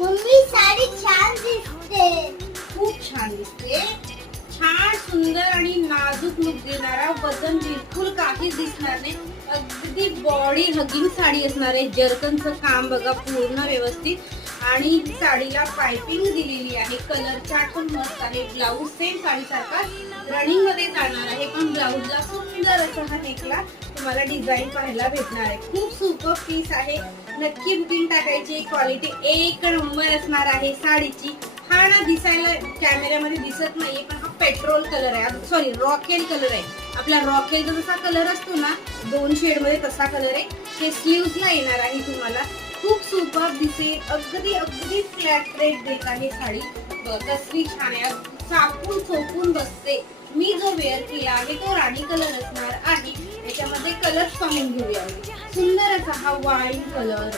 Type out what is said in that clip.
Mummy sari छान दिसते. खूप छान दिसते. छान सुंदर आणि नाजूक लुक देणारा, वजन बिलकुल काहीच दिसणार नाही, अगदी बॉडी हगिंग साडी असणार आहे. जर्कनचं काम बघा पूर्ण व्यवस्थित आणि साडीला पायपिंग दिलेली आहे. कलर चार्ट पण मस्त आहे. ब्लाऊज सेम साडीसारखा रनिंग मध्ये जाणार आहे, पण ब्लाऊजला सुंदर असा हा नेकला तुम्हाला डिझाईन पाहायला भेटणार आहे. खूप सुपर पीस आहे. नक्की बुकिंग टाकायची. क्वालिटी एक नंबर असणार आहे साडीची. हा ना दिसायला कॅमेऱ्यामध्ये दिसत नाहीये, पण हा पेट्रोल कलर आहे, सॉरी रॉकेल कलर आहे. आपला रॉकेलचा जसा कलर असतो ना 2 शेड मध्ये, तसा कलर आहे. हे स्लीव्हजला येणार आहे तुम्हाला. खूप सुपर दिसेल. अगदी अगदी फ्लॅट रेट देत आहे साडी. कसली छान आहे, चापून चोपून बसते. मी जो वेअर केला आहे तो राणी कलर असणार आहे. याच्यामध्ये कलर पाहून घेऊया. सुंदर असा हा वाईन कलर,